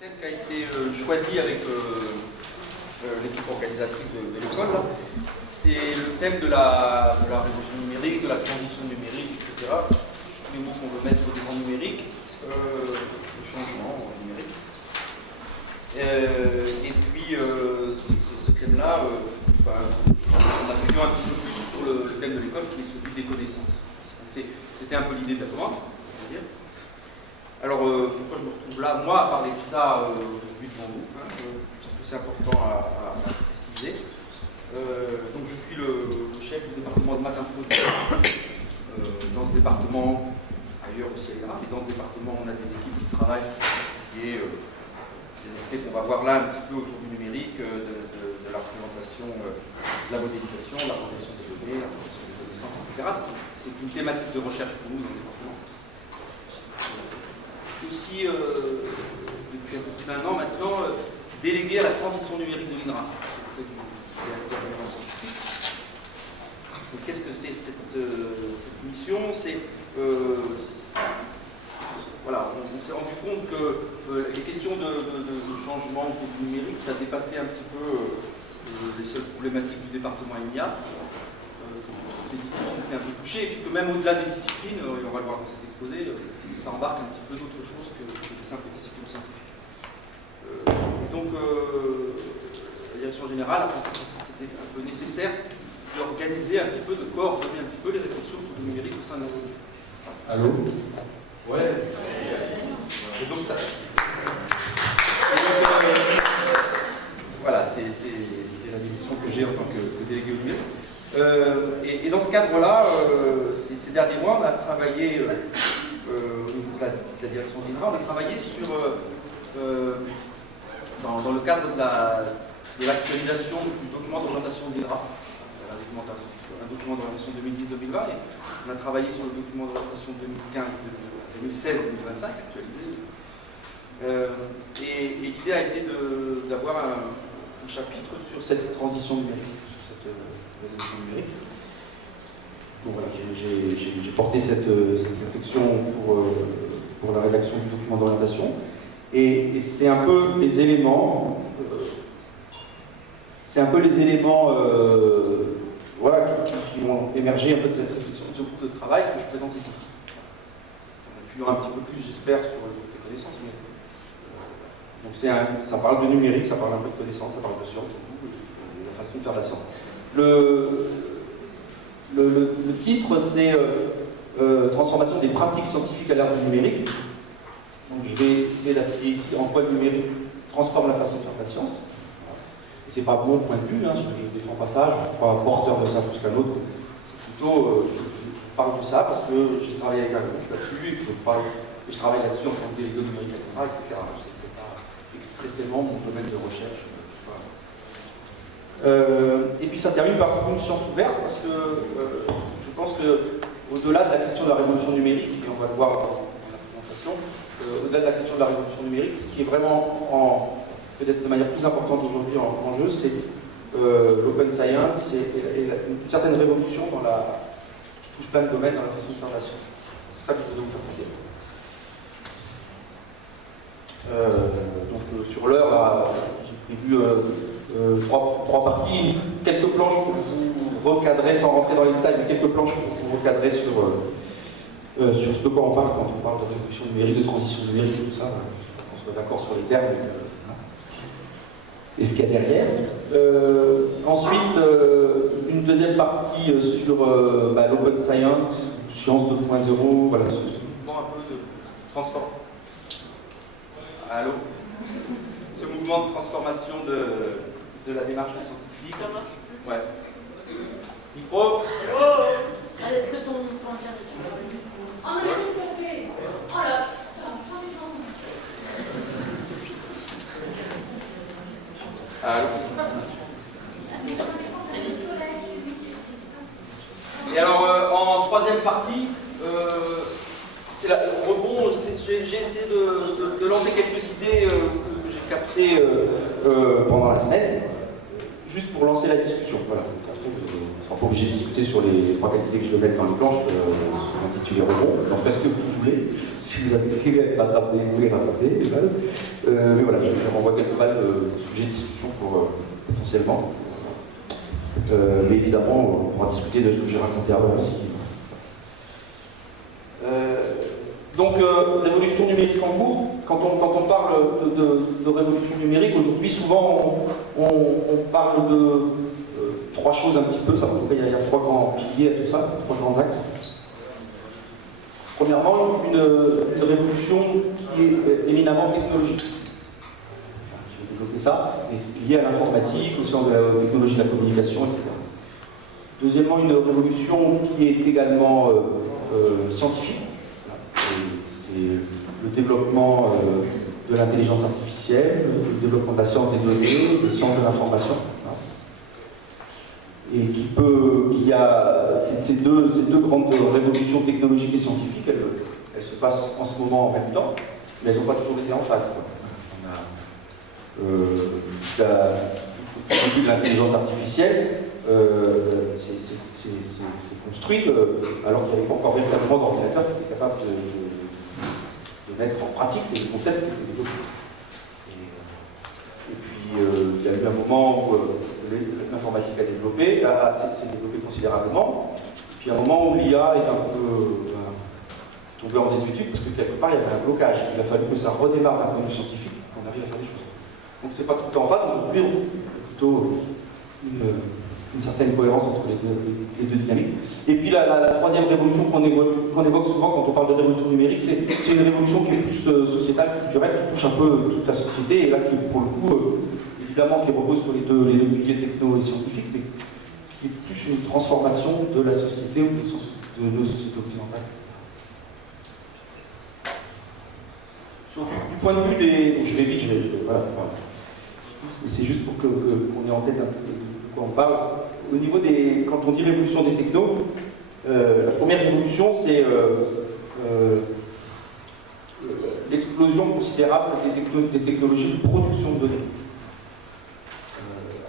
thème qui a été choisi avec l'équipe organisatrice de l'école, c'est le thème de la révolution numérique, de la transition numérique, etc. Tous les mots qu'on veut mettre devant numérique, le changement numérique. Et puis, ce thème-là, on a fait un petit peu plus sur le thème de l'école qui est celui des connaissances. C'était un peu l'idée de la Torah, on va dire. Alors, pourquoi je me retrouve là, moi, à parler de ça aujourd'hui devant vous, je pense que c'est important à préciser. Donc, je suis le chef du département de maths info. Dans ce département, ailleurs aussi à l'IRAF, et dans ce département, on a des équipes qui travaillent sur tout ce qui est des aspects qu'on va voir là un petit peu autour du numérique, de la représentation, de la modélisation, de la protection des données, la protection des connaissances, etc. C'est une thématique de recherche pour nous dans le département. Aussi, depuis un peu plus d'un an maintenant, délégué à la transition numérique de l'INRA. Qu'est-ce que c'est cette mission? Voilà, on s'est rendu compte que les questions de changement autour du numérique, ça dépassait un petit peu les seules problématiques du département EMIA. Les disciplines étaient un peu touchées, et puis que même au-delà des disciplines, et on va le voir dans cet exposé, ça embarque un petit peu d'autres choses que les simples disciplines scientifiques. Et donc, la direction générale a pensé que c'était un peu nécessaire d'organiser un petit peu, de coordonner un petit peu les réflexions autour du numérique au sein de l'Institut. Allô? Ouais. Et donc ça. Voilà, c'est la décision que j'ai en tant que délégué au numérique. Et dans ce cadre-là, ces derniers mois, on a travaillé, au niveau de la direction de l'INRA, on a travaillé sur, dans le cadre de l'actualisation du document d'orientation de l'INRA, un document d'orientation 2010-2020, et on a travaillé sur le document d'orientation 2016-2025, actualisé. Et l'idée a été d'avoir un chapitre sur cette transition numérique, sur cette révolution numérique. Donc voilà, j'ai porté cette réflexion pour la rédaction du document d'orientation. Et c'est un peu les éléments, voilà, qui ont émergé un peu de cette réflexion, de ce groupe de travail que je présente ici. On appuiera un petit peu plus, j'espère, sur les connaissances. Donc ça parle de numérique, ça parle un peu de connaissances, ça parle de science, de la façon de faire de la science. Le titre, c'est Transformation des pratiques scientifiques à l'ère du numérique. Donc je vais essayer d'appuyer ici en quoi le numérique transforme la façon de faire de la science. Et c'est pas mon point de vue, je ne défends pas ça, je ne suis pas porteur de ça plus qu'un autre. C'est plutôt, je parle de ça parce que j'ai travaillé avec un groupe là-dessus et que je travaille là-dessus en tant que délégué numérique, etc. C'est pas expressément mon domaine de recherche. Et puis ça termine par une science ouverte parce que je pense qu'au-delà de la question de la révolution numérique, et on va le voir dans la présentation, au-delà de la question de la révolution numérique, ce qui est vraiment peut-être de manière plus importante aujourd'hui en jeu, c'est l'open science et une certaine révolution qui touche plein de domaines dans la façon de faire de la science. C'est ça que je voudrais vous faire passer. Donc sur l'heure, j'ai prévu trois parties, quelques planches pour vous recadrer, sans rentrer dans les détails, mais quelques planches pour vous recadrer sur ce de quoi on parle quand on parle de révolution numérique, de transition numérique et tout ça, juste pour qu'on soit d'accord sur les termes et ce qu'il y a derrière. Ensuite, une deuxième partie sur l'open science, science 2.0, voilà, ce mouvement un peu de transformation. Allô? Ce mouvement de transformation de la démarche scientifique. Ça marche? Ouais. Micro? Est-ce que ton vient de tu Oh non, mais tout à fait. Oh là, Allô? Et alors, en troisième partie, c'est le rebond. J'ai essayé de lancer quelques idées que j'ai captées pendant la semaine, juste pour lancer la discussion. Voilà. sera pas obligé de discuter sur les 3 qualités que je vais mettre dans les planches, intitulé rebond. J'en ferai ce que vous voulez. Si vous avez rattrapé, vous les rattrapez, les balles. Mais voilà, je renvoie quelques balles de sujets de discussion pour potentiellement. Mais évidemment, on pourra discuter de ce que j'ai raconté avant aussi. Donc, révolution numérique en cours. Quand on parle de révolution numérique, aujourd'hui, souvent, on parle de 3 choses un petit peu. Ça, il y a 3 grands piliers à tout ça, 3 grands axes. Premièrement, une révolution qui est éminemment technologique. Je vais développer ça, mais liée à l'informatique, au sein de la technologie de la communication, etc. Deuxièmement, une révolution qui est également scientifique. C'est le développement de l'intelligence artificielle, le développement de la science des données, des sciences de l'information. Et qui a ces deux grandes révolutions technologiques et scientifiques, elles se passent en ce moment en même temps, mais elles n'ont pas toujours été en phase. On a l'intelligence artificielle, c'est construit alors qu'il n'y avait pas encore véritablement d'ordinateur qui était capable de mettre en pratique les concepts qui étaient développés. Et puis il y a eu un moment où l'informatique s'est développée considérablement, et puis un moment où l'IA est un peu tombée en désuétude parce que quelque part il y avait un blocage. Il a fallu que ça redémarre d'un point de vue scientifique pour qu'on arrive à faire des choses. Donc c'est pas tout le temps en phase. Aujourd'hui, on a plutôt une certaine cohérence entre les deux dynamiques. Et puis la troisième révolution qu'on évoque souvent quand on parle de révolution numérique, c'est une révolution qui est plus sociétale, culturelle, qui touche un peu toute la société, et là qui, pour le coup, évidemment, qui repose sur les deux piliers techno et scientifiques, mais qui est plus une transformation de la société ou de nos sociétés occidentales. Du point de vue des... Je vais vite, voilà, c'est pas... C'est juste pour qu'on ait en tête un peu de quoi on parle. Au niveau des... Quand on dit révolution des technos, la première révolution, c'est l'explosion considérable des technologies de production de données.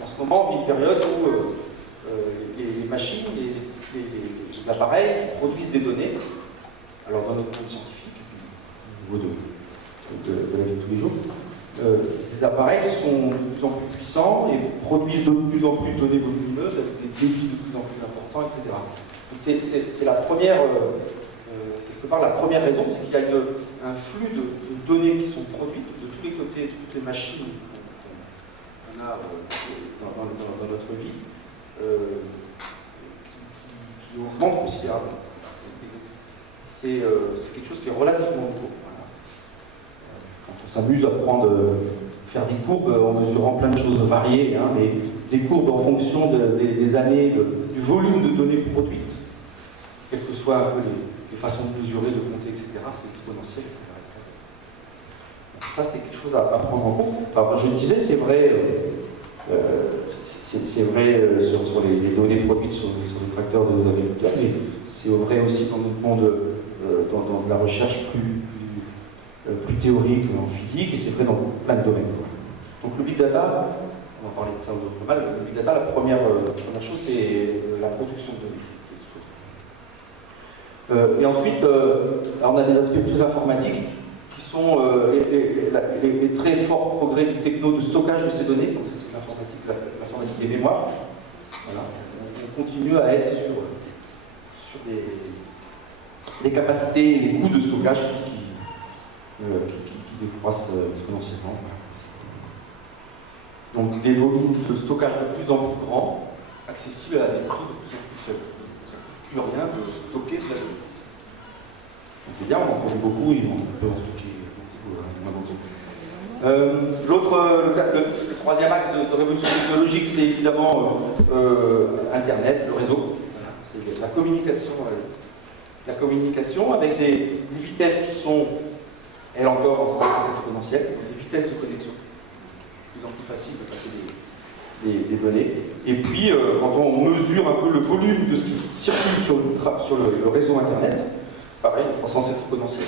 En ce moment, on vit une période où les machines, les appareils produisent des données, alors dans notre monde scientifique, au niveau de la vie de tous les jours, ces appareils sont de plus en plus puissants et produisent de plus en plus de données volumineuses avec des débits de plus en plus importants, etc. Donc c'est la première, quelque part la première raison, c'est qu'il y a un flux de données qui sont produites de tous les côtés, de toutes les machines qu'on a dans notre vie, qui augmente considérablement. C'est quelque chose qui est relativement nouveau. On s'amuse à faire des courbes en mesurant plein de choses variées, hein, mais des courbes en fonction des années, du volume de données produites, quelles que soient un peu les façons de mesurer, de compter, etc., c'est exponentiel, etc. Ça, c'est quelque chose à prendre en compte. Alors, je disais, c'est vrai, sur les données produites sur les facteurs de résultats, mais c'est vrai aussi dans notre monde, dans la recherche plus théorique en physique, et c'est vrai dans plein de domaines. Donc le big data, on va parler de ça aux autres mal, le big data, la première chose, c'est la production de données. Et ensuite, on a des aspects plus informatiques, qui sont les très forts progrès du techno de stockage de ces données, donc ça c'est l'informatique des mémoires. Voilà. On continue à être sur des capacités et des coûts de stockage qui décroissent exponentiellement. Donc des volumes de stockage de plus en plus grands, accessibles à des prix de plus en plus faibles. Ça ne coûte plus rien de stocker de la donnée. Donc c'est bien, on en produit beaucoup et on peut en stocker beaucoup. Le troisième axe de révolution technologique, c'est évidemment Internet, le réseau. Voilà. C'est la communication avec des vitesses qui sont, elles encore, en croissance exponentielle, des vitesses de connexion de plus en plus faciles de passer des données. Et puis, quand on mesure un peu le volume de ce qui circule sur le réseau Internet, pareil, une croissance exponentielle.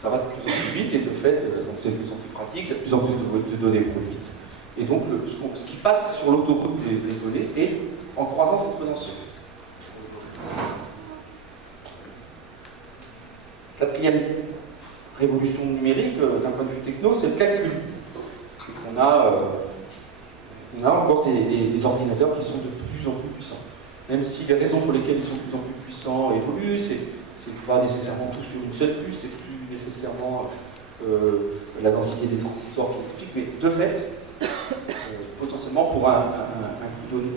Ça va de plus en plus vite et de fait, c'est de plus en plus pratique, il y a de plus en plus de données produites. Et donc, ce qui passe sur l'autoroute des données est en croissance exponentielle. Quatrième révolution numérique, d'un point de vue techno, c'est le calcul. On a encore des ordinateurs qui sont de plus en plus puissants. Même si les raisons pour lesquelles ils sont de plus en plus puissants évoluent, c'est pas nécessairement tout sur une seule puce, c'est plus nécessairement la densité des transistors qui explique, mais de fait, potentiellement pour un coup donné,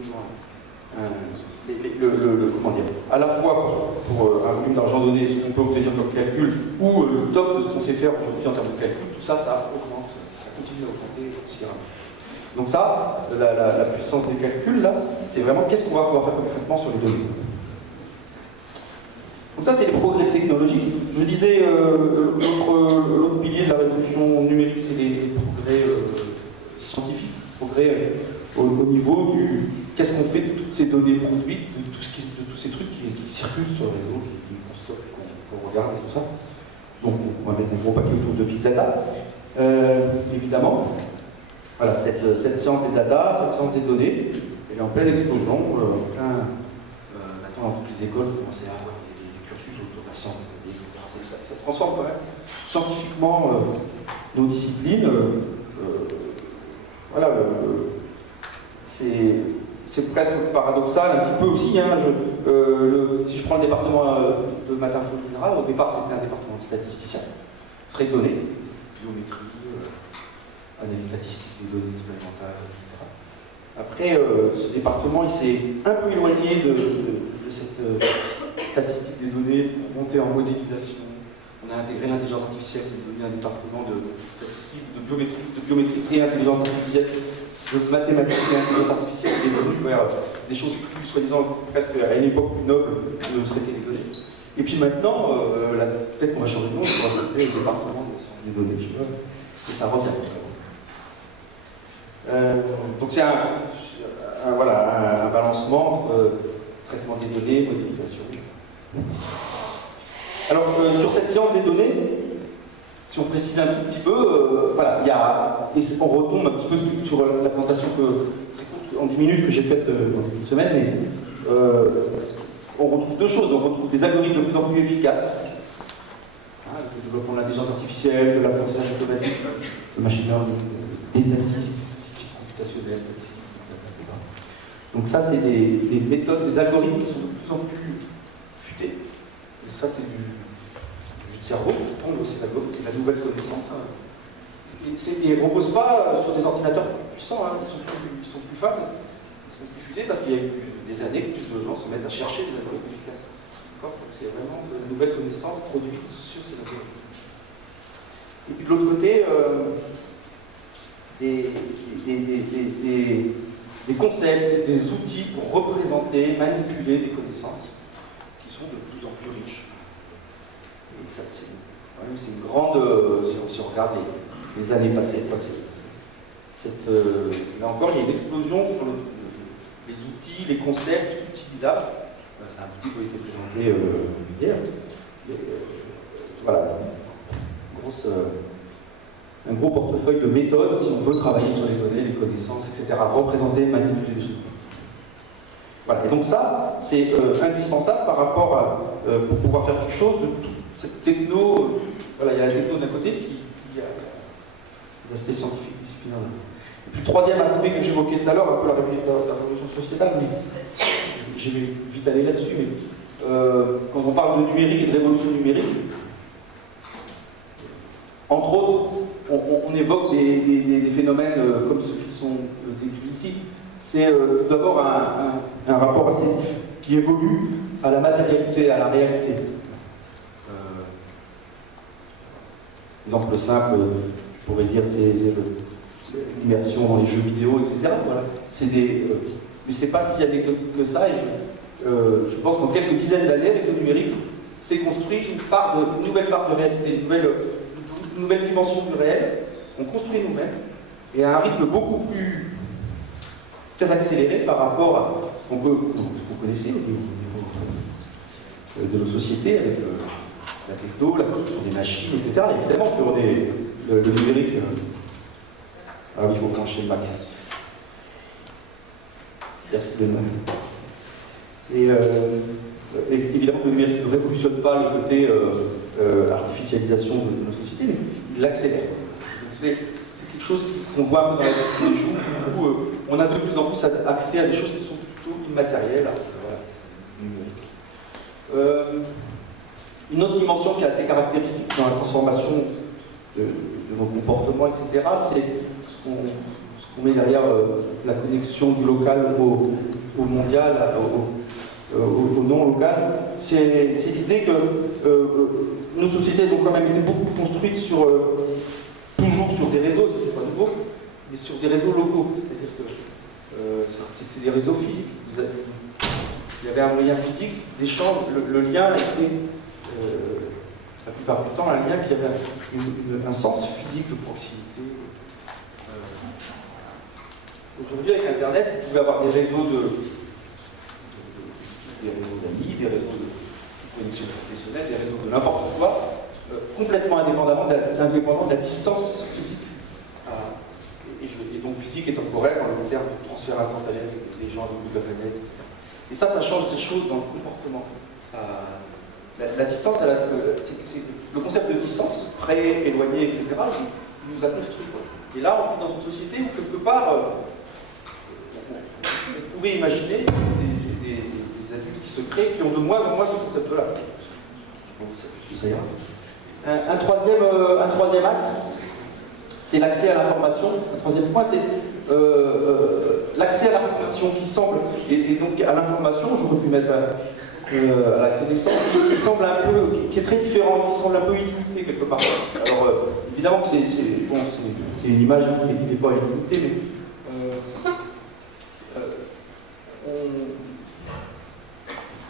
comment dire, à la fois pour un volume d'argent donné, ce qu'on peut obtenir comme calcul, ou le top de ce qu'on sait faire aujourd'hui en termes de calcul, tout ça, ça augmente, ça continue à augmenter considérablement. Donc ça, la puissance des calculs, là, c'est vraiment qu'est-ce qu'on va pouvoir faire comme traitement sur les données. Donc ça, c'est les progrès technologiques. Je disais, l'autre pilier de la révolution numérique, c'est les progrès scientifiques, progrès au niveau du qu'est-ce qu'on fait de toutes ces données produites, de tous ces trucs qui circulent sur les réseaux, qu'on stocke, qu'on regarde et tout ça. Donc on va mettre un gros paquet autour de Big Data, évidemment. Voilà, cette science des data, cette science des données, elle est en pleine explosion. Maintenant, dans toutes les écoles, vous commencez à avoir des cursus autour de la science des données, etc. Ça transforme quand même scientifiquement nos disciplines. Voilà, c'est presque paradoxal, un petit peu aussi. Hein, si je prends le département de maths info générale, au départ, c'était un département de statisticiens, très donné, biométrie, analyse statistique des données expérimentales, etc. Après, ce département, il s'est un peu éloigné de cette statistique des données pour monter en modélisation. On a intégré l'intelligence artificielle, c'est devenu un département de statistique, de biométrie et intelligence artificielle, de mathématiques et intelligence artificielle, qui est devenu vers des choses plus, soi-disant, presque à une époque plus noble de traiter les données. Et puis maintenant, peut-être qu'on va changer de nom, on va s'appeler le département des données, je sais pas, et ça revient. Donc c'est un balancement entre traitement des données, modélisation. Alors sur cette science des données, si on précise un tout petit peu, voilà, on retombe un petit peu sur la présentation en 10 minutes que j'ai faite dans une semaine, mais on retrouve deux choses. On retrouve des algorithmes de plus en plus efficaces, le développement de l'intelligence artificielle, de l'apprentissage automatique, le machine learning, des statistiques computationnelles, statistiques, etc. Donc ça, c'est des méthodes, des algorithmes qui sont de plus en plus futés. Et ça, c'est du jus de cerveau qui tombe, ces algorithmes, c'est la nouvelle connaissance. Hein. Et ils ne reposent pas sur des ordinateurs plus puissants, hein. Ils sont plus fins, ils sont plus futés parce qu'il y a eu des années que plus de gens se mettent à chercher des algorithmes efficaces. Donc c'est vraiment de la nouvelle connaissance produite sur ces algorithmes. Et puis de l'autre côté, des concepts, des outils pour représenter, manipuler des connaissances qui sont de plus en plus riches. Et ça, c'est une grande. Si on regarde les années passées, là encore, il y a une explosion sur les outils, les concepts utilisables. C'est un outil qui a été présenté hier. Voilà, un gros portefeuille de méthodes si on veut travailler sur les données, les connaissances, etc. Représenter, manipuler les choses. Voilà, et donc ça, c'est indispensable par rapport à, pour pouvoir faire quelque chose de toute cette techno. Voilà, il y a la techno d'un côté, puis il y a les aspects scientifiques disciplinaires. Et puis le troisième aspect que j'évoquais tout à l'heure, un peu la révolution sociétale, mais je vais vite aller là-dessus, mais quand on parle de numérique et de révolution numérique, entre autres, on évoque des phénomènes comme ceux qui sont décrits ici. C'est d'abord un rapport assez qui évolue à la matérialité, à la réalité. Exemple simple, je pourrais dire, c'est l'immersion dans les jeux vidéo, etc. Voilà. Mais c'est pas si anecdotique que ça. Et je pense qu'en quelques dizaines d'années, avec le numérique, s'est construit une nouvelle part de réalité, une nouvelle dimension du réel. On construit nous-mêmes et à un rythme beaucoup plus très accéléré par rapport à ce qu'on connaissait au niveau de nos sociétés, avec la techno, la production des machines, etc. Évidemment, le numérique. Ah oui, il faut brancher le Mac. Merci Benoît. Et évidemment, le numérique ne révolutionne pas le côté artificialisation de nos sociétés, mais il l'accélère. C'est quelque chose qu'on voit un peu dans la vie de tous les jours, où on a de plus en plus accès à des choses qui sont plutôt immatérielles. Voilà. Une autre dimension qui est assez caractéristique dans la transformation de nos comportements, etc., c'est ce qu'on met derrière la connexion du local au mondial, au non local. C'est l'idée que nos sociétés ont quand même été beaucoup construites toujours sur des réseaux, ça c'est pas nouveau, mais sur des réseaux locaux. C'est-à-dire que c'était des réseaux physiques. Il y avait un moyen physique d'échange, le lien était, la plupart du temps, un lien qui avait un sens physique de proximité. Aujourd'hui, avec Internet, vous pouvez avoir des réseaux d'amis, des réseaux de connexion professionnelle, des réseaux de n'importe quoi, complètement indépendamment de la distance physique. Et donc physique et temporelle dans le terme de transfert instantané avec des gens de bout de la planète, etc. Et ça change des choses dans le comportement. La distance, le concept de distance, près, éloigné, etc., il nous a construit. Et là, on vit dans une société où, quelque part, on pourrait imaginer des adultes qui se créent, qui ont de moins en moins ce concept-là. Ça ira. Un troisième axe, c'est l'accès à l'information. Un troisième point, c'est l'accès à l'information qui semble, et donc à l'information, j'aurais pu mettre à la connaissance, qui semble un peu, qui est très différent, qui semble un peu illimité quelque part. Alors, évidemment que c'est une image qui n'est pas illimitée, mais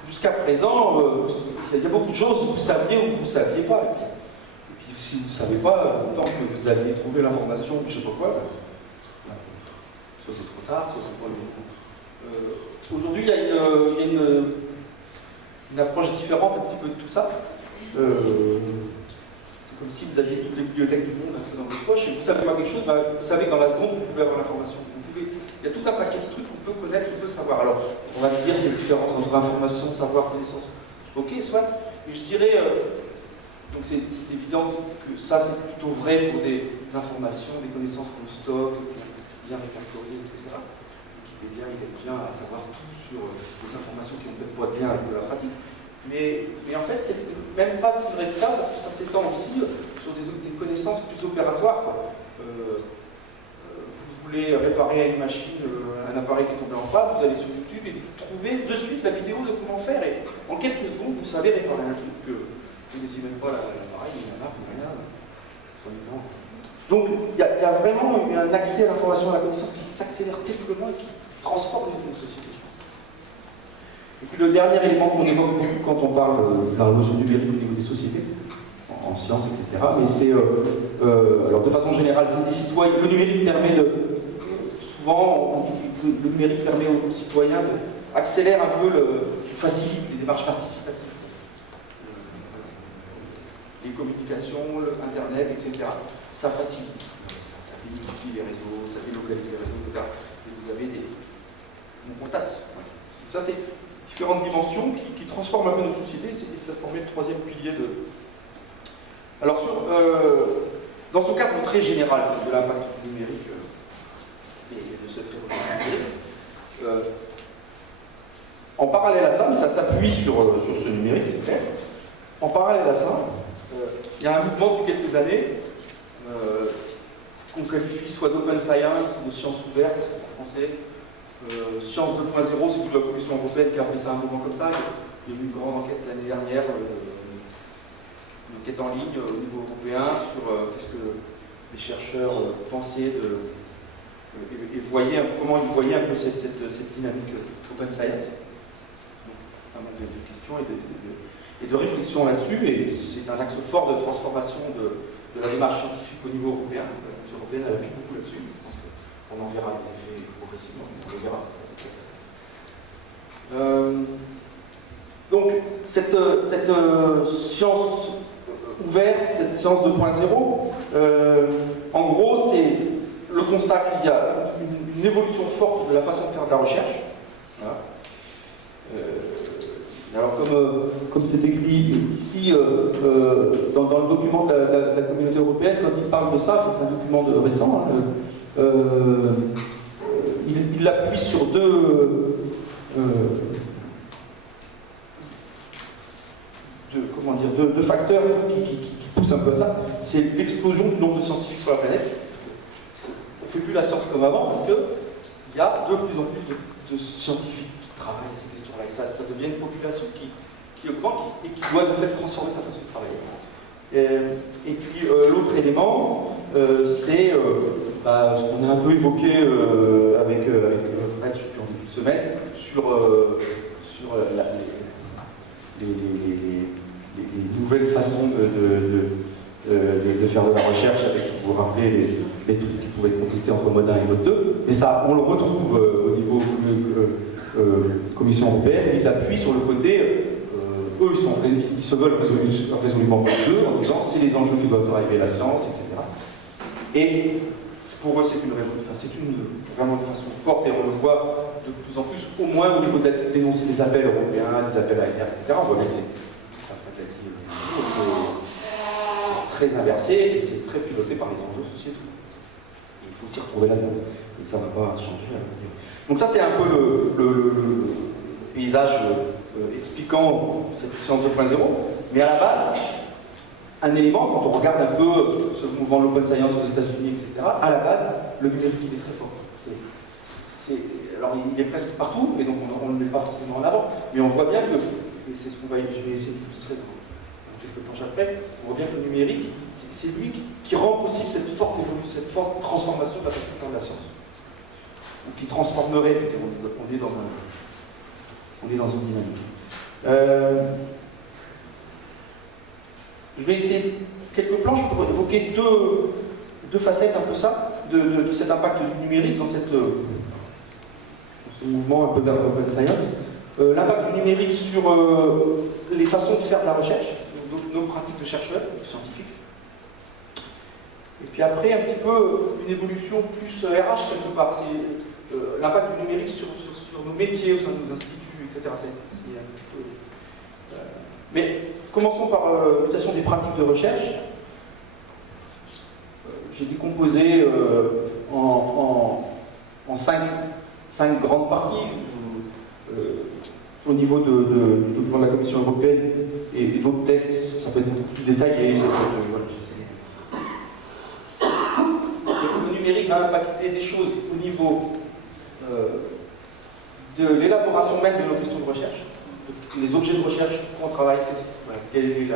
jusqu'à présent, il y a beaucoup de choses que vous saviez ou que vous ne saviez pas. Et puis si vous ne savez pas, tant que vous alliez trouver l'information, je ne sais pas quoi, soit c'est trop tard, soit c'est pas le bon. Aujourd'hui, il y a une approche différente un petit peu de tout ça. C'est comme si vous aviez toutes les bibliothèques du monde dans votre poche et vous savez pas quelque chose, vous savez que dans la seconde, vous pouvez avoir l'information. Il y a tout un paquet de trucs qu'on peut connaître, qu'on peut savoir. Alors, on va dire c'est la différence entre information, savoir, connaissance. Ok, soit. Mais je dirais, donc c'est évident que ça c'est plutôt vrai pour des informations, des connaissances qu'on stocke, bien répertoriées, etc. Wikipédia, il aide bien à savoir tout sur les informations qui vont peut-être pas être bien avec de la pratique. Mais en fait, c'est même pas si vrai que ça, parce que ça s'étend aussi sur des connaissances plus opératoires, quoi. Vous voulez réparer une machine, un appareil qui est tombé en panne, vous allez sur YouTube et vous trouvez de suite la vidéo de comment faire. Et en quelques secondes, vous savez réparer un truc que vous ne connaissez même pas l'appareil, il y en a, rien. Donc, il y a vraiment un accès à l'information, à la connaissance qui s'accélère terriblement et qui transforme une société, je pense. Et puis le dernier élément qu'on évoque beaucoup quand on parle de la révolution numérique au niveau des sociétés, en sciences, etc., mais c'est, alors de façon générale, c'est des citoyens, le numérique permet le numérique permet aux citoyens d'accélérer un peu, facilite les démarches participatives. Les communications, Internet, etc. Ça facilite. Ça démultiplie les réseaux, ça délocalise les réseaux, etc. Et vous avez on constate. Ça, c'est différentes dimensions qui transforment un peu nos sociétés, et ça formait le troisième pilier de... Alors, dans ce cadre très général de l'impact numérique et de cette révolution numérique, en parallèle à ça, mais ça s'appuie sur ce numérique, c'est clair, en parallèle à ça, il y a un mouvement depuis quelques années qu'on qualifie soit d'open science ou de sciences ouvertes en français. Science 2.0, c'est toute la Commission européenne qui a appelé ça un moment comme ça. Il y a eu une grande enquête l'année dernière, une enquête en ligne au niveau européen sur qu'est-ce que les chercheurs pensaient et voyaient, comment ils voyaient un peu cette dynamique open science. Donc, un nombre de questions et de réflexion là-dessus, et c'est un axe fort de transformation de la démarche scientifique au niveau européen. La Commission européenne elle appuie beaucoup là-dessus. Je pense qu'on en verra des effets progressivement, mais on le verra. Donc, cette science ouverte, cette science 2.0, en gros, c'est le constat qu'il y a une évolution forte de la façon de faire de la recherche, Alors comme c'est écrit ici dans le document de la Communauté européenne, quand il parle de ça, c'est un document récent, hein, il appuie sur deux facteurs qui poussent un peu à ça. C'est l'explosion du nombre de scientifiques sur la planète. On ne fait plus la science comme avant parce qu'il y a de plus en plus de scientifiques qui travaillent à ces questions-là. Et ça devient une population qui augmente et qui doit de fait transformer sa façon de travailler. Et puis l'autre élément, c'est ce qu'on a un peu évoqué avec Fred depuis une semaine sur les nouvelles façons de faire de la recherche, avec, vous vous rappelez, les trucs qui pouvaient être contestés entre mode 1 et mode 2. Et ça, on le retrouve au niveau Commission européenne, ils appuient sur le côté, eux, ils se veulent résolument pas le jeu, en disant c'est les enjeux qui doivent arriver à la science, etc. Et pour eux, c'est vraiment une façon forte, et on le voit de plus en plus, au moins au niveau d'énoncer des appels européens, des appels à l'air, etc. On voit bien que c'est très inversé et c'est très piloté par les enjeux sociétaux. Et il faut s'y retrouver là-dedans. Et ça ne va pas changer. Donc ça, c'est un peu le paysage expliquant cette science 2.0. Mais à la base, un élément, quand on regarde un peu ce mouvement de l'open science aux États-Unis, etc., à la base, le numérique, il est très fort. Alors, il est presque partout, et donc on ne le met pas forcément en avant, mais on voit bien que, et c'est ce qu'on va, je vais essayer d'illustrer dans quelques planches après, on voit bien que le numérique, c'est lui qui rend possible cette forte évolution, cette forte transformation de la façon de faire de la science. Ou qui transformerait, on est dans une dynamique. Je vais essayer quelques planches pour évoquer deux facettes un peu ça, de cet impact du numérique dans ce mouvement un peu vers l'open science. L'impact du numérique sur les façons de faire de la recherche, nos pratiques de chercheurs, de scientifiques. Et puis après, un petit peu une évolution plus RH quelque part. C'est l'impact du numérique sur nos métiers au sein de nos instituts, etc. C'est un petit peu, mais commençons par l'utilisation des pratiques de recherche. J'ai décomposé en cinq grandes parties au niveau du document de la Commission européenne et d'autres textes. Ça peut être beaucoup plus détaillé. Ça peut être, voilà, le numérique va impacter des choses au niveau de l'élaboration même de nos questions de recherche, les objets de recherche, pourquoi on travaille, quelle est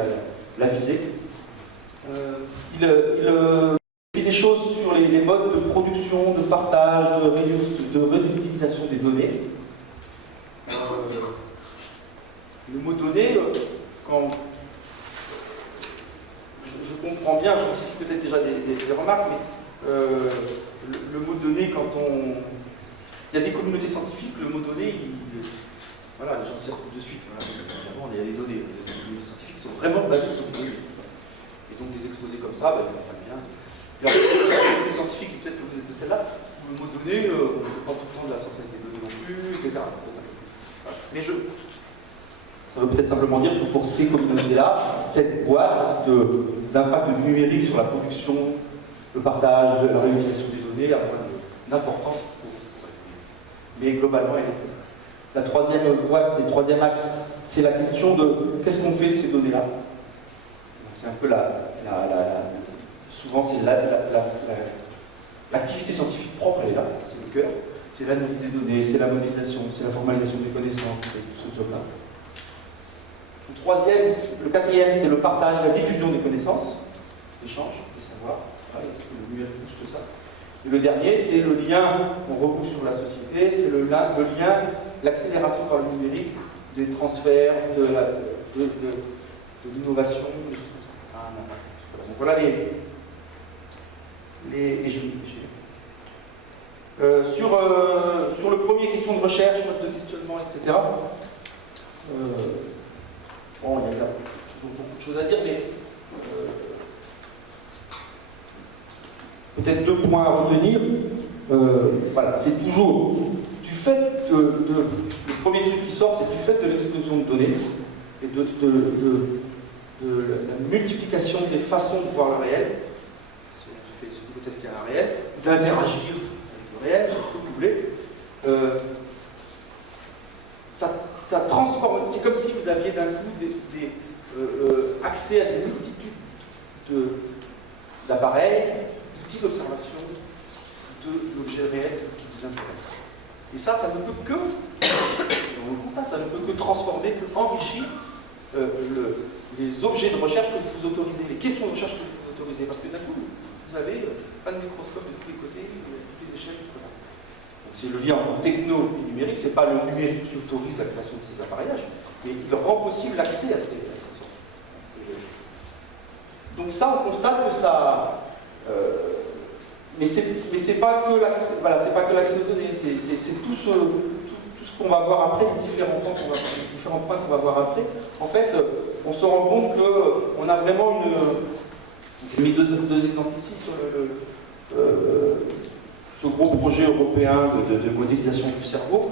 la visée. Il fait des choses sur les modes de production, de partage, de réutilisation des données. Le mot données, quand je comprends bien, j'anticipe peut-être déjà des remarques, mais le mot données, quand on... Il y a des communautés scientifiques, le mot données, voilà, les gens s'y retrouvent de suite. Voilà. Évidemment, il y a des données. Les communautés scientifiques sont vraiment basées sur les données. Et donc, des exposés comme ça, ben, on comprend bien. Et alors, les communautés scientifiques, et peut-être que vous êtes de celle-là, où le mot données, on ne fait pas tout le temps de la science avec des données non plus, etc. Voilà. Mais ça veut peut-être simplement dire que pour ces communautés-là, cette boîte d'impact du numérique sur la production, le partage, la réutilisation des données a moins d'importance. Mais globalement, elle est présente. La troisième boîte, le troisième axe, c'est la question de qu'est-ce qu'on fait de ces données-là. C'est un peu souvent, c'est l'activité scientifique propre, elle est là, c'est le cœur. C'est l'analyse des données, c'est la modélisation, c'est la formalisation des connaissances, c'est tout ce job-là. Le quatrième, c'est le partage, la diffusion des connaissances, l'échange, des savoirs. Voilà, c'est le numérique, tout ça. Et le dernier, c'est le lien, on rebouche sur la société, c'est le lien, l'accélération par le numérique des transferts, de l'innovation, des choses comme ça. Ça a un impact. Donc voilà sur le premier, question de recherche, mode de questionnement, etc. Bon, il y a toujours beaucoup de choses à dire, mais peut-être 2 points à retenir. Voilà, c'est toujours du fait de premier truc qui sort, c'est du fait de l'explosion de données et de la multiplication des façons de voir le réel. Si on fait l'hypothèse qu'il y a un réel, d'interagir avec le réel, ce que vous voulez. Ça transforme. C'est comme si vous aviez d'un coup accès à des multitudes d'appareils, d'outils d'observation de l'objet réel qui vous intéresse. Et ça ne peut que, on le constate, ça ne peut que transformer, que enrichir les objets de recherche que vous autorisez, les questions de recherche que vous autorisez. Parce que d'un coup, vous avez pas de microscope de tous les côtés, toutes les échelles, tout ça. Donc c'est le lien entre techno et numérique, c'est pas le numérique qui autorise la création de ces appareillages, mais il rend possible l'accès à ces sources. Donc ça, on constate que ça... mais c'est pas que l'accès, voilà, c'est pas que l'accès aux données, c'est tout ce qu'on va voir après, les différents points qu'on va voir après. En fait, on se rend compte qu'on a vraiment une... J'ai mis deux exemples ici sur ce gros projet européen de modélisation du cerveau.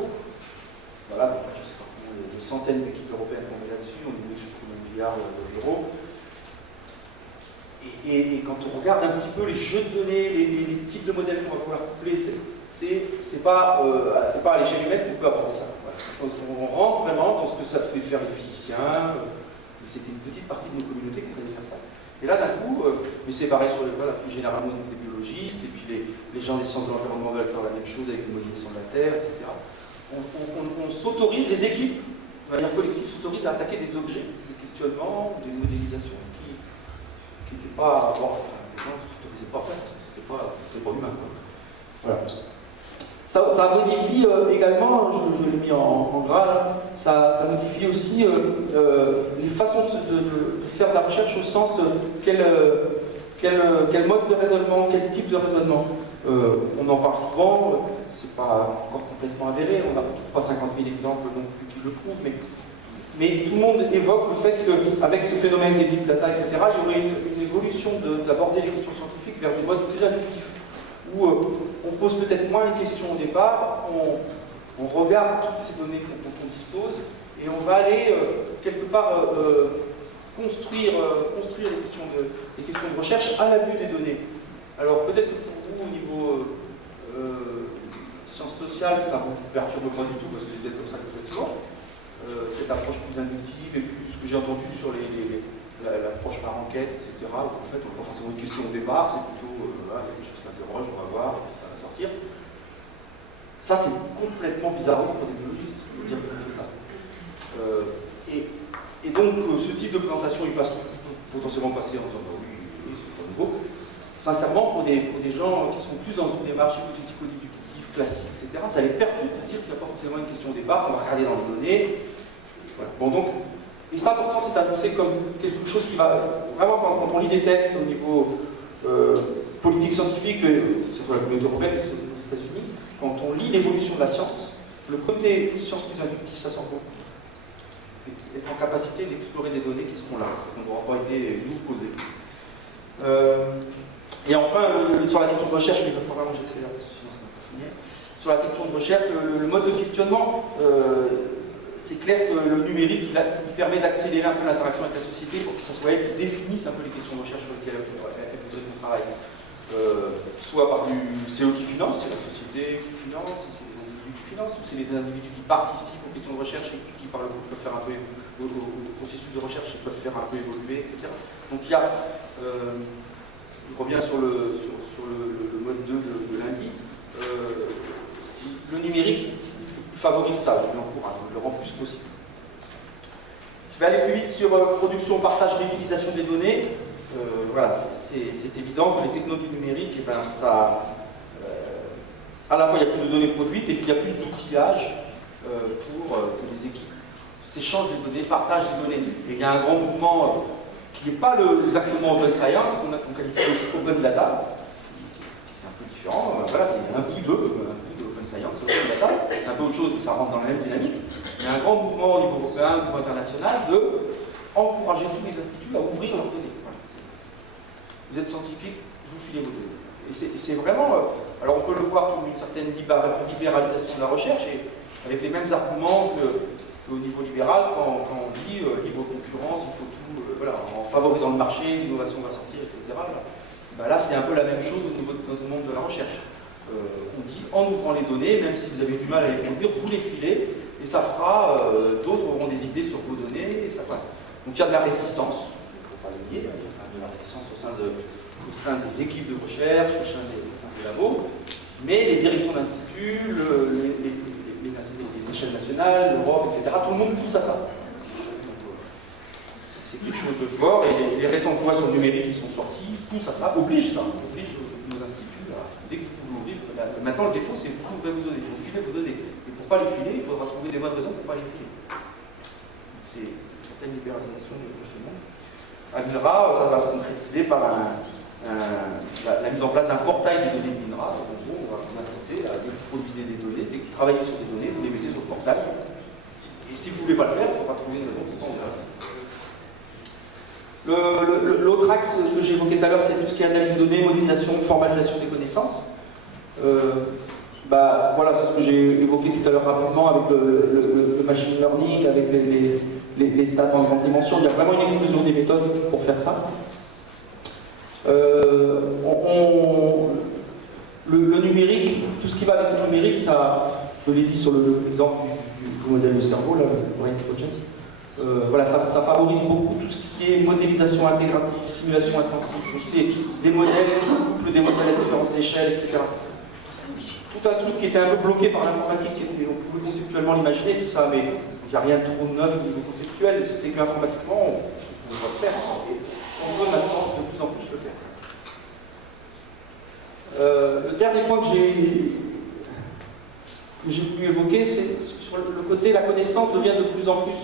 Voilà, donc, je sais pas combien, il y a des centaines d'équipes européennes qui ont mis là-dessus, on est sur combien de milliards d'euros. Et quand on regarde un petit peu les jeux de données, les types de modèles qu'on va pouvoir coupler, c'est pas à l'échelle humaine qu'on peut aborder ça. Voilà. On rentre vraiment dans ce que ça fait faire les physiciens. C'était une petite partie de nos communautés qui savaient faire ça. Et là, d'un coup, mais c'est pareil sur plus généralement des biologistes, et puis les gens des sciences de l'environnement veulent faire la même chose avec une modélisation de la Terre, etc. On s'autorise, les équipes, de manière collective, s'autorisent à attaquer des objets, des questionnements, des modélisations qui n'étaient pas... Bon, enfin, les gens ne s'autorisaient pas à faire, parce que c'était pas humain. Quoi. Voilà. Ça modifie également, je l'ai mis en gras là, ça modifie aussi les façons de faire de la recherche au sens quel mode de raisonnement, quel type de raisonnement. On en parle souvent, c'est pas encore complètement avéré, on n'a pas 50 000 exemples non plus qui le prouvent, mais tout le monde évoque le fait qu'avec ce phénomène des big data, etc., il y aurait une évolution d'aborder les questions scientifiques vers des modes plus inductifs, où on pose peut-être moins les questions au départ, on regarde toutes ces données dont on dispose, et on va aller quelque part construire les questions de recherche à la vue des données. Alors peut-être que pour vous, au niveau sciences sociales, ça ne vous perturbe pas du tout, parce que c'est peut-être comme ça que vous faites souvent. Cette approche plus inductive, et puis ce que j'ai entendu sur l'approche par enquête, etc., où en fait on n'a pas forcément une question au départ, c'est plutôt il y a quelque chose qui m'interroge, on va voir, et puis ça va sortir. Ça c'est complètement bizarre pour des biologistes, de dire qu'on fait ça. Et donc ce type de présentation il peut potentiellement passer en disant oui, c'est pas nouveau. Sincèrement, pour des gens qui sont plus dans une démarche hypothético-déductive classique, etc., ça les perturbe de dire qu'il n'y a pas forcément une question au départ, on va regarder dans les données. Voilà. Bon, donc, et ça pourtant c'est annoncé comme quelque chose qui va vraiment, quand on lit des textes au niveau politique scientifique, que ce soit la communauté européenne, que ce soit aux États-Unis, quand on lit l'évolution de la science, le côté science plus inductive, ça sent beaucoup. Être en capacité d'explorer des données qui seront là, qui n'auront pas été nous posées. Et enfin, sur la question de recherche, mais il va falloir que j'accélère, sinon ça ne va pas finir. Sur la question de recherche, le mode de questionnement, c'est clair que le numérique, il permet d'accélérer un peu l'interaction avec la société pour que ça soit elle qui définisse un peu les questions de recherche sur lesquelles elle voudrait qu'on travaille. Soit par c'est eux qui financent, c'est la société qui finance, c'est les individus qui financent, ou c'est les individus qui participent aux questions de recherche et qui par le coup peuvent faire un peu au processus de recherche, ils peuvent faire un peu évoluer, etc. Donc il y a, je reviens sur le mode 2 de lundi, le numérique favorise ça, il l'encourage, il le rend plus possible. Je vais aller plus vite sur production, partage, réutilisation des données. Voilà, c'est évident que les technologies numériques, eh ben, ça, à la fois il y a plus de données produites et puis il y a plus d'outillage pour que les équipes s'échangent les données, partagent les données. Et il y a un grand mouvement qui n'est pas exactement open science, qu'on qualifie de open data. C'est un peu différent. Voilà, c'est un peu de open science, c'est open data. C'est un peu autre chose, mais ça rentre dans la même dynamique. Il y a un grand mouvement au niveau européen, au niveau international, d'encourager tous les instituts à ouvrir leurs données. Voilà. Vous êtes scientifique, vous filez vos données. Et c'est vraiment... alors on peut le voir comme une certaine libéralisation de la recherche, et avec les mêmes arguments qu'au niveau libéral quand on dit libre concurrence, il faut tout, voilà, en favorisant le marché, l'innovation va sortir, etc. Là, c'est un peu la même chose au niveau dans le monde de la recherche. On dit, en ouvrant les données, même si vous avez du mal à les produire, vous les filez, et ça fera, d'autres auront des idées sur vos données, et ça va. Donc il y a de la résistance, il ne faut pas le nier, il y a de la résistance au sein des équipes de recherche, au sein des labos, mais les directions d'instituts, les échelles nationales, l'Europe, etc., tout le monde pousse à ça. C'est quelque chose de fort, et les récents lois sur le numérique qui sont sortis poussent à ça, obligent nos instituts à, dès que vous l'ouvrez, maintenant le défaut c'est que vous ouvrez vos données, vous filez vos données. Et pour ne pas les filer, il faudra trouver des bonnes raisons pour ne pas les filer. C'est une certaine libéralisation de ce monde. À l'INRA, ça va se concrétiser par la mise en place d'un portail des données de l'INRA. En gros, on va vous inciter à dès que vous produisez des données, dès que vous travaillez sur des données, vous les mettez sur le portail. Et si vous ne voulez pas le faire, il faudra trouver une raison pour le faire. L'autre axe que j'évoquais tout à l'heure, c'est tout ce qui est analyse de données, modélisation, formalisation des connaissances. Voilà, c'est ce que j'ai évoqué tout à l'heure rapidement avec le machine learning, avec les stats en grande dimension. Il y a vraiment une explosion des méthodes pour faire ça. Le numérique, tout ce qui va avec le numérique, ça, je l'ai dit sur l'exemple du modèle de cerveau, là, le Brain Project. Voilà, ça favorise beaucoup tout ce qui est modélisation intégrative, simulation intensive. Donc c'est des modèles qui couplent des modèles à différentes échelles, etc. Tout un truc qui était un peu bloqué par l'informatique, on pouvait conceptuellement l'imaginer, tout ça, mais il n'y a rien de trop neuf au niveau conceptuel, c'était qu'informatiquement, on ne pouvait pas le faire. Et on peut maintenant de plus en plus le faire. Le dernier point que j'ai voulu évoquer, c'est sur le côté, la connaissance devient de plus en plus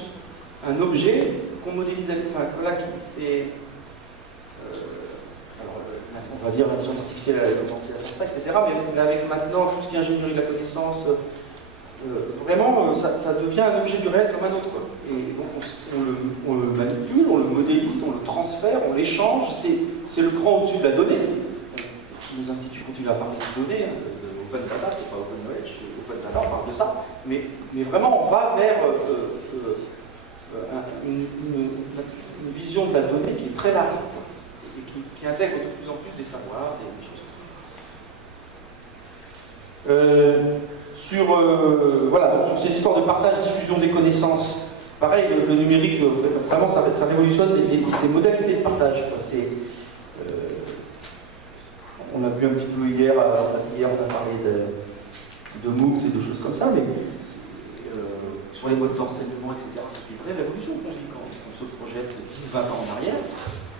un objet qu'on modélise, enfin là c'est, on va dire l'intelligence artificielle a commencé à faire ça, etc. Mais avec maintenant tout ce qui est ingénierie de la connaissance, vraiment ça devient un objet du réel comme un autre. Et donc on le manipule, on le modélise, on le transfère, on l'échange, c'est le cran au-dessus de la donnée. Nos instituts continuent à parler de données, de open data, c'est pas open knowledge, open data, on parle de ça, mais vraiment on va vers une vision de la donnée qui est très large et qui intègre de plus en plus des savoirs, des choses. Voilà, donc sur ces histoires de partage, diffusion des connaissances, pareil, le numérique, vraiment, ça révolutionne ces modalités de partage. On a vu un petit peu hier, on a parlé de MOOC et de choses comme ça, mais sur les modes d'enseignement, etc., c'est une vraie révolution qu'on vit quand on se projette 10-20 ans en arrière.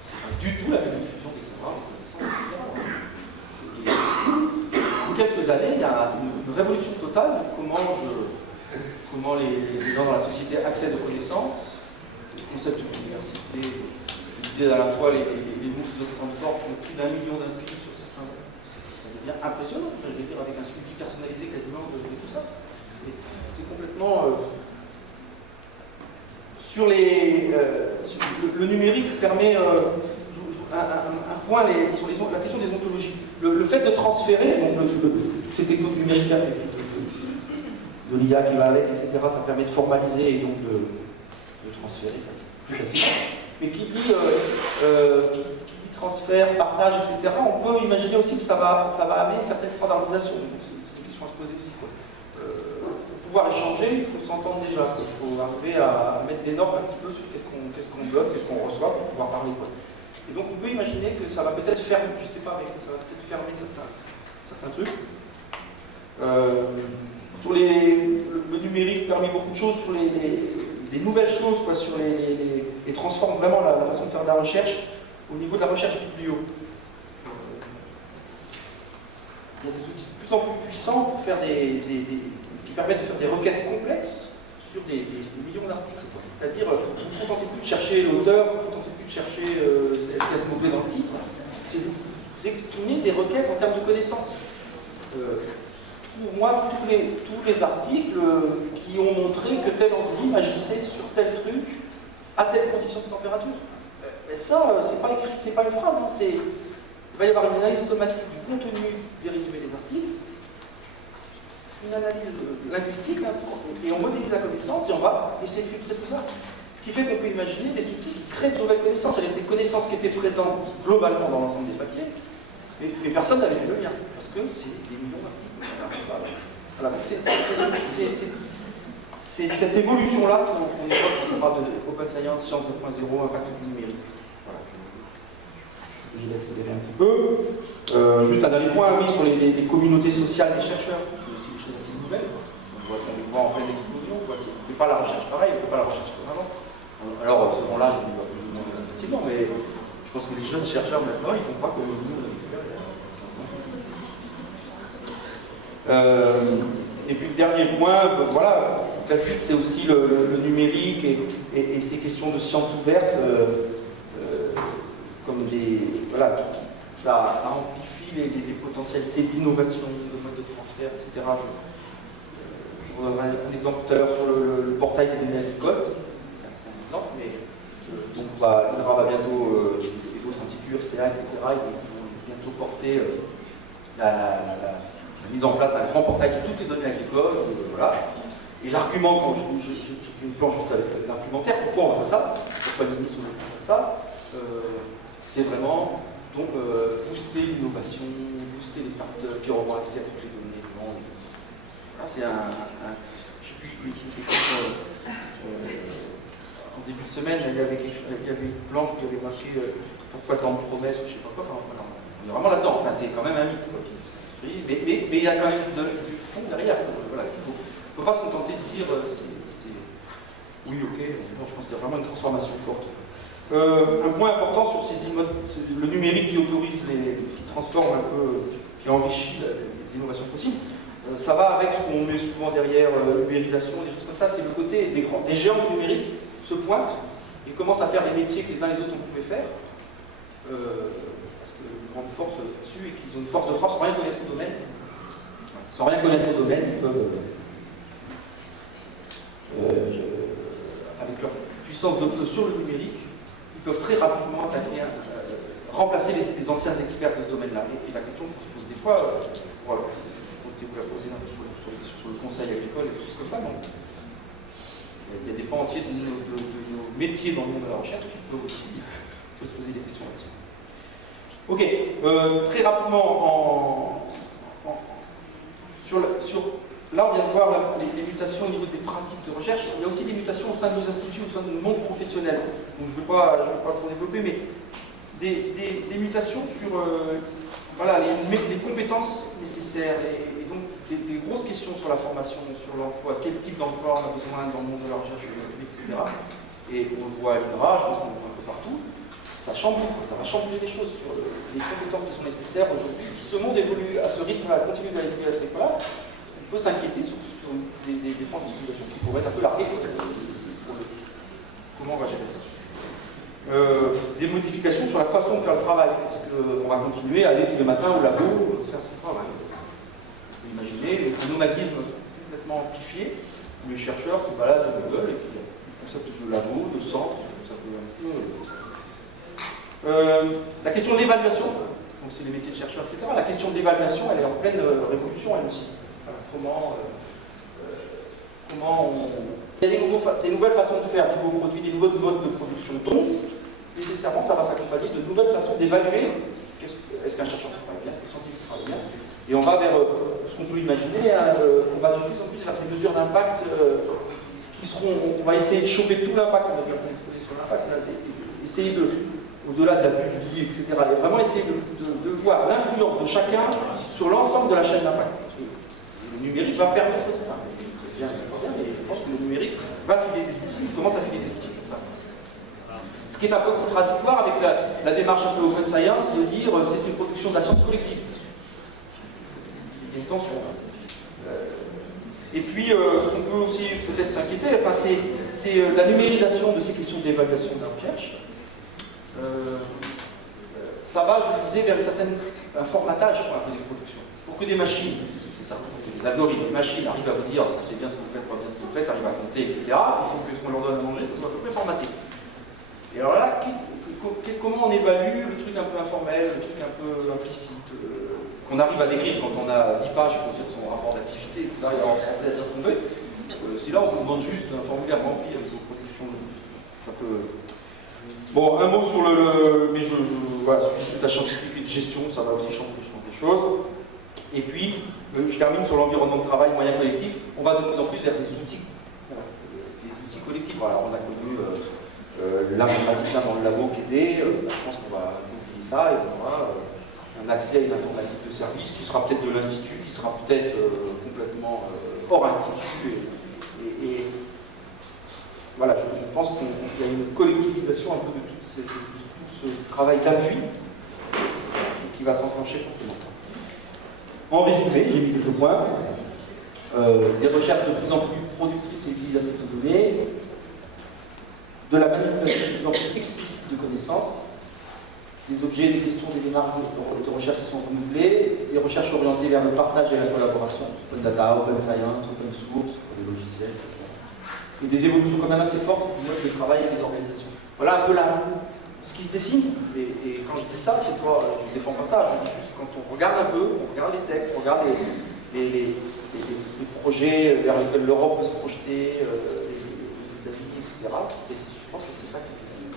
C'est pas du tout la même diffusion des savoirs, des connaissances, etc. Et en quelques années, il y a une révolution totale de comment les gens dans la société accèdent aux connaissances, le concept de l'université. Je disais à la fois les MOOC de Stanford qui ont plus d'1 million d'inscrits sur certains. Ça devient impressionnant, je veux dire, avec un suivi personnalisé quasiment de tout ça. C'est complètement. Le numérique permet un point sur la question des ontologies. Le fait de transférer, donc ces techniques numériques de l'IA qui va avec, etc., ça permet de formaliser et donc de transférer plus facilement. Mais qui dit transfert, partage, etc., on peut imaginer aussi que ça va amener une certaine standardisation. Donc c'est une question à se poser aussi. Pour pouvoir échanger, il faut s'entendre déjà. Il faut arriver à mettre des normes un petit peu sur qu'est-ce qu'on bloque, qu'est-ce qu'on reçoit pour pouvoir parler. Et donc on peut imaginer que ça va peut-être fermer, je ne sais pas, mais que ça va peut-être fermer certains trucs. Sur le numérique permet beaucoup de choses, sur des nouvelles choses, et transforme vraiment la façon de faire de la recherche au niveau de la recherche biblio. Il y a des outils de plus en plus puissants pour faire qui permettent de faire des requêtes complexes sur des millions d'articles. C'est-à-dire, vous ne vous contentez plus de chercher l'auteur, vous ne vous contentez plus de chercher est-ce qu'il y a ce mot-clé dans le titre. Vous exprimez des requêtes en termes de connaissances. Trouve-moi tous les articles qui ont montré que telle enzyme agissait sur tel truc à telle condition de température. Mais ça, c'est pas écrit, c'est pas une phrase. Il va y avoir une analyse automatique du contenu des résumés des articles. une analyse linguistique, là, et on modélise la connaissance, et on va essayer de filtrer tout ça. Ce qui fait qu'on peut imaginer des outils qui créent de nouvelles connaissances, c'est-à-dire des connaissances qui étaient présentes globalement dans l'ensemble des papiers, mais personne n'avait fait le lien, parce que c'est des millions d'articles. Voilà, donc c'est cette évolution-là qu'on évoque quand on parle de Open Science, Science 2.0, impact numérique. Voilà, je vais accélérer un petit peu. Juste un dernier point, oui, sur les communautés sociales des chercheurs, c'est aussi des choses assez nouvelles. On voit qu'on les voit en pleine explosion. On ne fait pas la recherche pareil, on ne fait pas la recherche comme avant. Alors, selon l'âge, on va plus ou moins facilement, mais je pense que les jeunes chercheurs maintenant, ils ne font pas comme nous. Et puis le dernier point, voilà, classique, c'est aussi le numérique et ces questions de sciences ouvertes, comme voilà, ça amplifie les potentialités d'innovation, de mode de transfert, etc. Je vous donnerai un exemple tout à l'heure sur le portail des données agricoles. C'est un exemple, mais donc INRA va bientôt, et d'autres instituts, RCA, etc., ils vont bientôt porter la mise en place d'un grand portail de toutes les données agricoles, voilà. Et l'argument, quand j'ai fait une planche juste avec l'argumentaire, pourquoi on va faire ça, pourquoi le ministre fait ça, c'est vraiment donc booster l'innovation, booster les startups qui auront accès à toutes les données. Là, c'est je ne sais plus c'était quoi, en début de semaine, il y avait une planche qui avait marqué pourquoi tant de promesses, je ne sais pas quoi, enfin, voilà, on est vraiment là-dedans, enfin, c'est quand même un mythe. Mais il y a quand même du fond derrière. Voilà, il ne faut pas se contenter de dire oui, ok, bon, je pense qu'il y a vraiment une transformation forte. Un point important sur le numérique qui autorise, qui transforme un peu, qui enrichit les innovations possibles, ça va avec ce qu'on met souvent derrière l'ubérisation, des choses comme ça, c'est le côté des géants du numérique se pointent et commencent à faire des métiers que les uns et les autres on pouvait faire. Parce que une grande force là-dessus et qu'ils ont une force de frappe sans rien connaître au domaine. Sans rien connaître au domaine, ils peuvent, avec leur puissance de feu sur le numérique, ils peuvent très rapidement remplacer les anciens experts de ce domaine-là. Et la question qu'on se pose des fois, voilà, vous la posez sur le conseil agricole et des choses comme ça, non. Il y a des pans entiers de nos métiers dans le monde de la recherche qui peuvent aussi se poser des questions là-dessus. Ok, très rapidement, là on vient de voir les mutations au niveau des pratiques de recherche. Il y a aussi des mutations au sein de nos instituts, au sein de nos mondes professionnels. Donc je ne vais pas trop développer, mais des mutations sur voilà, les compétences nécessaires et donc des grosses questions sur la formation, sur l'emploi, quel type d'emploi on a besoin dans le monde de la recherche aujourd'hui, etc. Et on le voit à l'INRA, je pense qu'on le voit un peu partout. Ça va chambouler les choses sur les compétences qui sont nécessaires aujourd'hui. Si ce monde évolue à ce rythme-là, continue d'évoluer à ce rythme-là, on peut s'inquiéter sur des défenses d'utilisation qui pourraient être un peu larguées comment on va gérer ça. Des modifications sur la façon de faire le travail, parce qu'on va continuer à aller tous les matins au labo faire ce travail. Vous imaginez le nomadisme complètement amplifié, où les chercheurs se baladent au Google et puis il y a le concept de labo, de centre, ça peut un peu. La question de l'évaluation, donc c'est les métiers de chercheurs, etc. La question de l'évaluation, elle est en pleine révolution, elle aussi. Alors, comment il y a des nouvelles façons de faire des nouveaux produits, des nouveaux modes de production, donc nécessairement ça va s'accompagner de nouvelles façons d'évaluer est-ce qu'un chercheur travaille bien, est-ce qu'un scientifique travaille bien, et on va vers ce qu'on peut imaginer, on va de plus en plus vers des mesures d'impact qui seront, on va essayer de choper tout l'impact, on va bien exposer sur l'impact, essayer au-delà de la publier, etc. Et vraiment essayer de voir l'influence de chacun sur l'ensemble de la chaîne d'impact. Le numérique va permettre ça. C'est bien, mais je pense que le numérique va filer des outils, il commence à filer des outils pour ça. Ce qui est un peu contradictoire avec la démarche un peu open science de dire c'est une production de la science collective. Il y a une tension. Et puis, ce qu'on peut aussi peut-être s'inquiéter, enfin, c'est la numérisation de ces questions d'évaluation de la recherche. Ça va, je le disais, vers un formatage pour la production. Pour que des machines, c'est ça, pour que des algorithmes, des machines arrivent à vous dire si c'est bien ce que vous faites, pas bien ce que vous faites, arrivent à compter, etc. Il faut qu'on leur donne à manger, ça soit à peu près formaté. Et alors là, comment on évalue le truc un peu informel, le truc un peu implicite, qu'on arrive à décrire quand on a 10 pages pour dire son rapport d'activité, tout ça, et en français à dire ce qu'on veut. Si là on vous demande juste un formulaire rempli avec vos productions, ça peut. Bon, un mot sur mais voilà, sur les tâches scientifiques et de gestion, ça va aussi changer des choses. Et puis, je termine sur l'environnement de travail moyen collectif. On va de plus en plus vers des outils collectifs. Voilà, on a connu l'informaticien dans le labo qui aidait. Je pense qu'on va oublier ça et on aura un accès à une informatique de service qui sera peut-être de l'Institut, qui sera peut-être complètement hors Institut. Et voilà, je pense qu'il y a une collectivisation un peu de tout ce travail d'appui qui va s'enclencher fortement. En résumé, j'ai mis quelques points. Des recherches de plus en plus productrices et utilisatrices de données, de la manipulation de plus en plus explicite de connaissances, des objets, des questions, des démarches de recherche qui sont renouvelées, des recherches orientées vers le partage et la collaboration, open data, open science, open source, des logiciels, etc. Et des évolutions quand même assez fortes du mode de travail et des organisations. Voilà un peu ce qui se dessine, et quand je dis ça, c'est pas, je ne défends pas ça, je dis juste quand on regarde un peu, on regarde les textes, on regarde les projets vers lesquels l'Europe veut se projeter, les États-Unis, etc. Je pense que c'est ça qui se dessine.